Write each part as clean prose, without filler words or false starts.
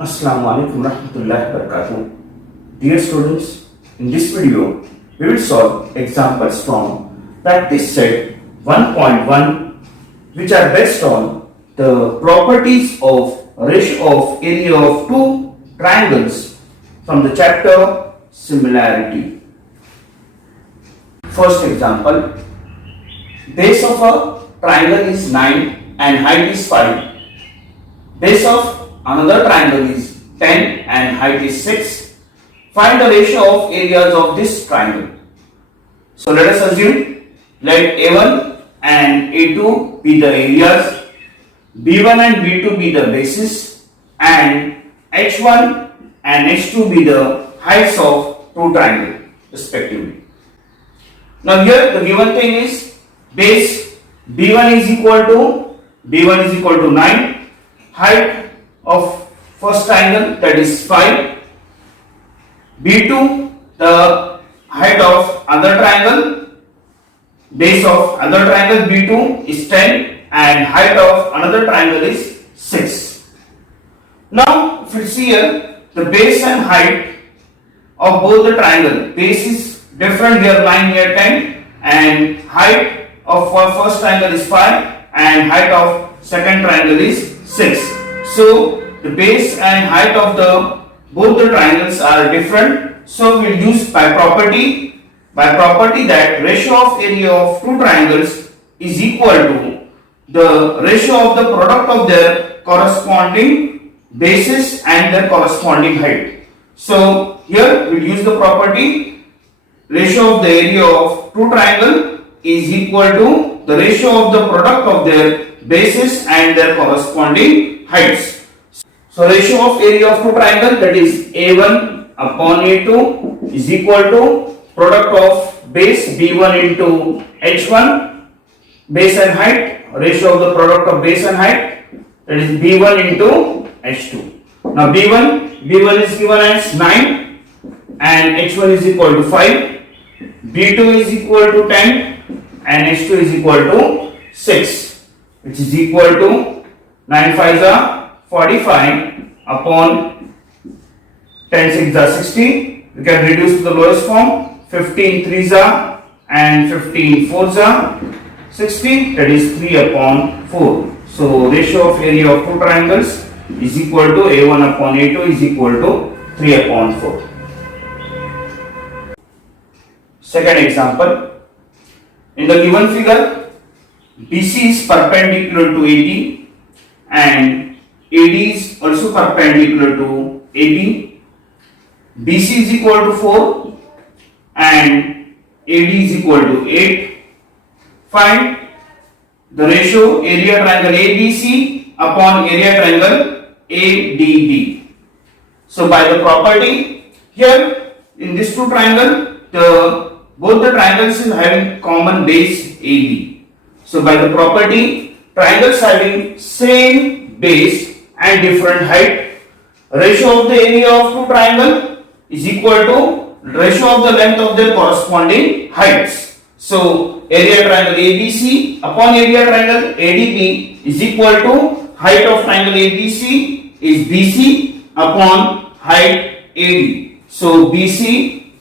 Assalamu alaikum warahmatullahi wabarakatuh. Dear students, in this video we will solve examples from practice set 1.1 which are based on the properties of ratio of area of two triangles from the chapter similarity. First example, base of a triangle is 9 and height is 5. Base of another triangle is 10 and height is 6. Find the ratio of areas of this triangle. So let us assume, let A1 and A2 be the areas, B1 and B2 be the bases, and H1 and H2 be the heights of two triangles respectively. Now here the given thing is base B1 is equal to 9, height of first triangle, that is 5. B2, the height of other triangle, base of other triangle B2 is 10 and height of another triangle is 6. Now if you see here, the base and height of both the triangle, base is different here, lying here 10, and height of first triangle is 5 and height of second triangle is 6. So the base and height of both the triangles are different. So we will use by property that ratio of area of two triangles is equal to the ratio of the product of their corresponding bases and their corresponding height. So here we will use the property ratio of the area of two triangle is equal to the ratio of the product of their bases and their corresponding heights. So ratio of area of two triangle, that is A1 upon A2 is equal to product of base B1 into H1, base and height, ratio of the product of base and height, that is B1 into H2. Now B1 is given as 9 and H1 is equal to 5, B2 is equal to 10 and H2 is equal to 6, which is equal to 9 5s are 45 upon 10 6 are 60. We can reduce to the lowest form. 15 3s are and 15 4s are 60, that is 3 upon 4. So ratio of area of two triangles is equal to A1 upon A2 is equal to 3 upon 4. Second example, in the given figure, BC is perpendicular to AD and AD is also perpendicular to AB. BC is equal to 4 and AD is equal to 8. Find the ratio area triangle ABC upon area triangle ADB. So by the property here in this two triangle, both the triangles is having common base AB. So by the property, triangles having same base and different height, ratio of the area of two triangle is equal to ratio of the length of their corresponding heights. So area triangle ABC upon area triangle ADB is equal to height of triangle ABC is BC upon height AD. So BC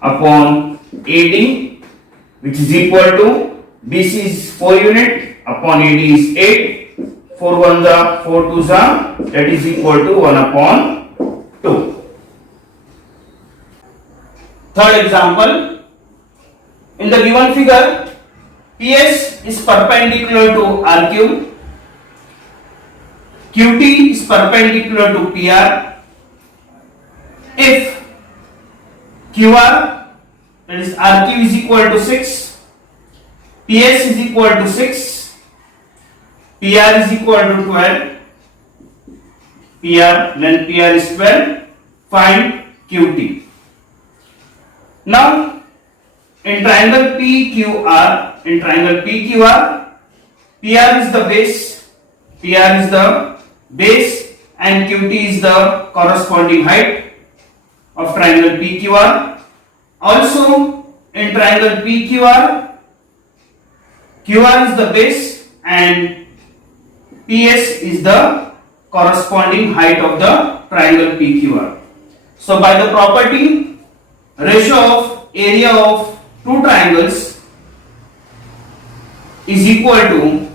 upon AD, which is equal to BC is 4 unit upon AD is 8. 4 1s are 4 2s are, that is equal to 1 upon 2. Third example, in the given figure, PS is perpendicular to RQ, QT is perpendicular to PR. If QR, that is RQ is equal to 6, PS is equal to 6, PR is equal to 12, length PR is 12, find QT. Now in triangle PQR, PR is the base and QT is the corresponding height of triangle PQR. Also in triangle PQR, QR is the base and PS is the corresponding height of the triangle PQR. So by the property ratio of area of two triangles is equal to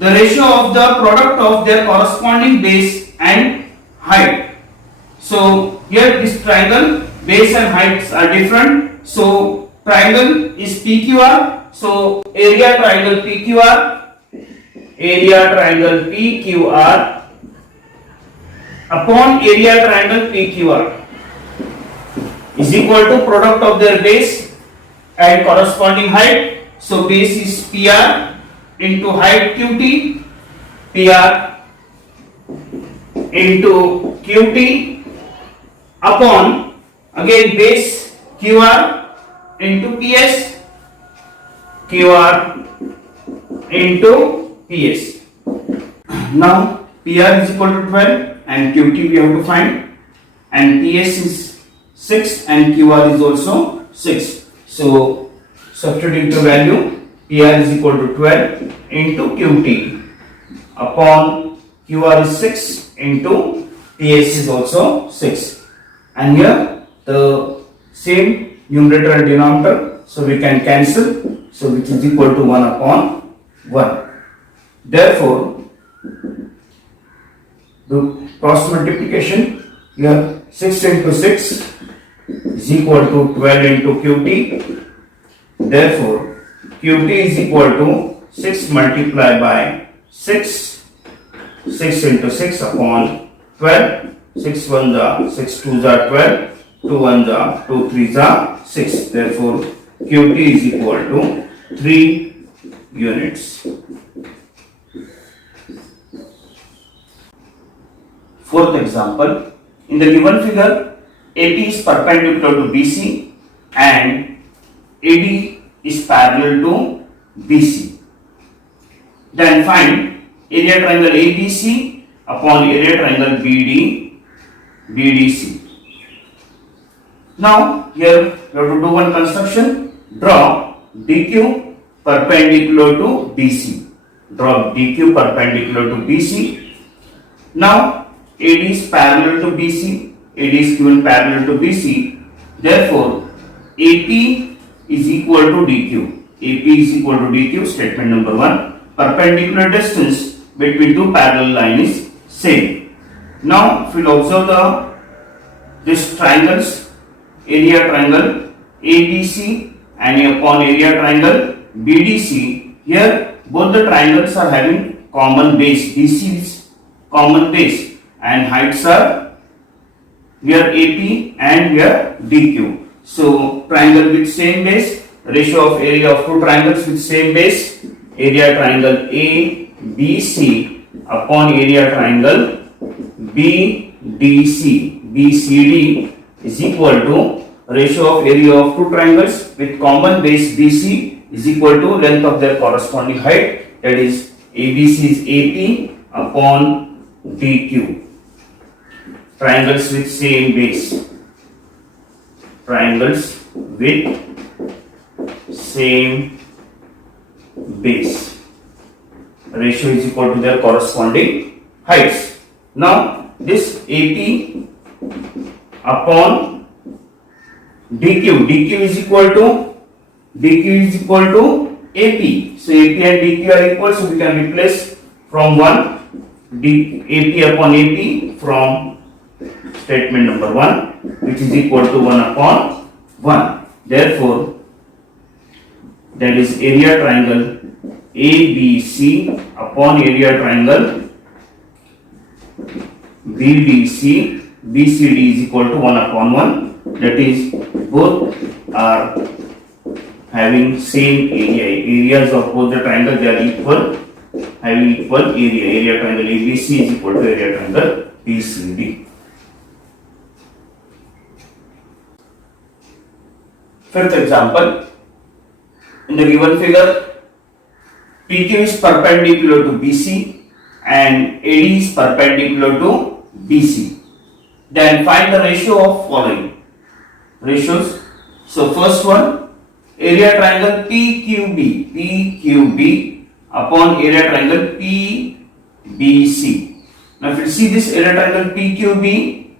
the ratio of the product of their corresponding base and height. So here this triangle base and heights are different. So triangle is PQR. So area triangle PQR upon area triangle PQR is equal to product of their base and corresponding height. So base is PR into height QT, PR into QT upon again base QR into PS, QR into PS. Now PR is equal to 12 and QT we have to find, and PS is 6 and QR is also 6. So substituting the value, PR is equal to 12 into QT upon QR is 6 into PS is also 6, and here the same numerator and denominator, so we can cancel, so which is equal to 1 upon 1. Therefore the cross multiplication here, 6 into 6 is equal to 12 into QT. Therefore QT is equal to 6 multiplied by 6, 6 into 6 upon 12, 6 1s are 6 2s are 12, 2 1s are 2 3s are 6. Therefore QT is equal to 3 units. Fourth example, in the given figure, AP is perpendicular to BC and AD is parallel to BC. Then find area triangle ABC upon area triangle BDC. Now here we have to do one construction. Draw DQ perpendicular to BC. Draw DQ perpendicular to BC. Now AD is parallel to BC. AD is given parallel to BC. Therefore AP is equal to DQ. AP is equal to DQ. Statement number 1. Perpendicular distance between two parallel lines is same. Now if we will observe this triangles, area triangle ABC and upon area triangle BDC, here both the triangles are having common base. BC is common base and heights are here AP and here DQ. So triangle with same base, ratio of area of two triangles with same base, area triangle ABC upon area triangle BCD is equal to ratio of area of two triangles with common base BC is equal to length of their corresponding height, that is ABC is AP upon DQ. Triangles with same base. Triangles with same base. Ratio is equal to their corresponding heights. Now this AP upon DQ. DQ is equal to AP. So AP and DQ are equal. So we can replace from 1 AP upon AP from statement number 1, which is equal to 1 upon 1. Therefore, that is area triangle ABC upon area triangle BDC, BCD is equal to 1 upon 1. That is, both are having same area. Areas of both the triangles, they are equal, having equal area. Area triangle ABC is equal to area triangle BCD. Fifth example, in the given figure, PQ is perpendicular to BC and AD is perpendicular to BC. Then find the ratio of following ratios. So first one, area triangle PQB upon area triangle PBC. Now if you see this area triangle PQB,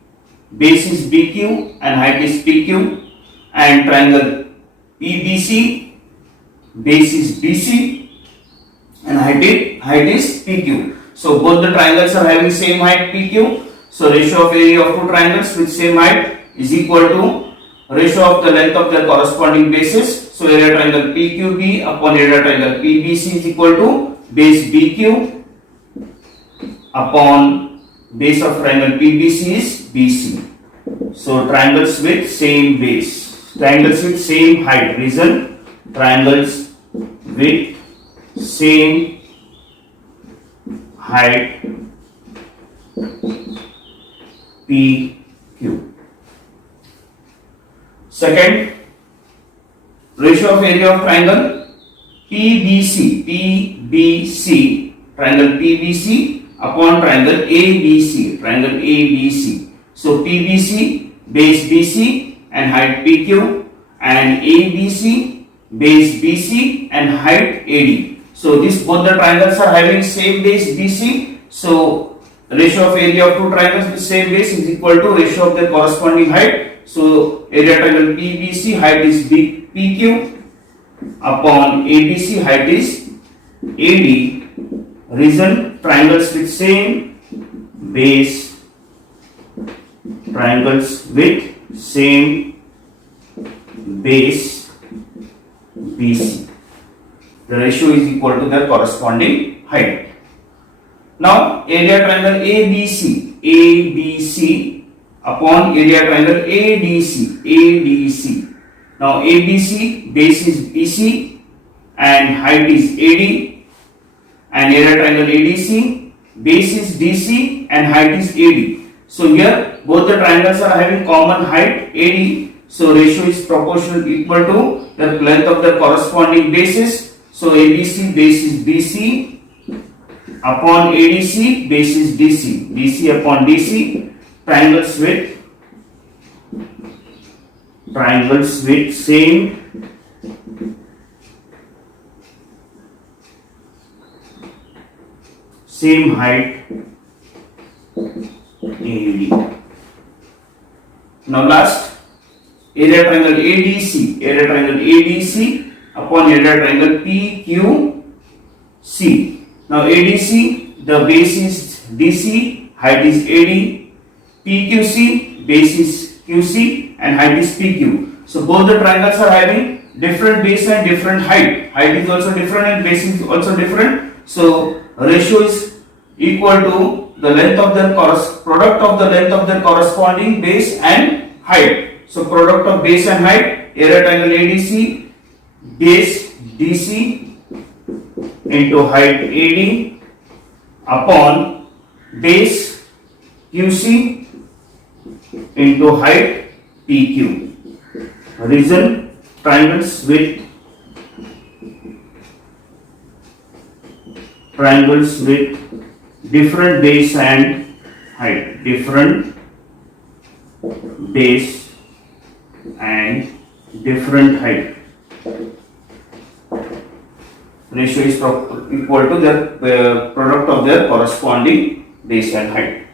base is BQ and height is PQ, and triangle PBC, base is BC and height is PQ. So both the triangles are having same height PQ. So ratio of area of two triangles with same height is equal to ratio of the length of their corresponding bases. So area triangle PQB upon area triangle PBC is equal to base BQ upon base of triangle PBC is BC. So triangles with same base, triangles with same height. Reason, triangles with same height PQ. Second, ratio of area of triangle PBC, triangle PBC upon triangle ABC, triangle ABC. So PBC, base BC and height PQ, and ABC, base BC and height AD. So this both the triangles are having same base BC. So ratio of area of two triangles with same base is equal to ratio of their corresponding height. So area triangle PBC height is PQ upon ABC height is AD. Reason, triangles with same base, triangles with same base BC. The ratio is equal to their corresponding height. Now area triangle ABC upon area triangle ADC. Now ABC, base is BC and height is AD, and area triangle ADC, base is DC and height is AD. So here both the triangles are having common height AD. So ratio is proportional equal to the length of the corresponding bases. So ABC, base is BC upon ADC, base is DC. DC upon DC, triangles with same height AD. Now last, area triangle ADC upon area triangle PQC. Now ADC, the base is DC, height is AD. PQC, base is QC and height is PQ. So both the triangles are having different base and different height. Height is also different and base is also different. So ratio is equal to the length of their product of the length of their corresponding base and height. So product of base and height, area triangle ADC, base DC into height AD upon base QC into height PQ. Reason, triangles with different base and height, different base and different height. Ratio is equal to their product of their corresponding base and height.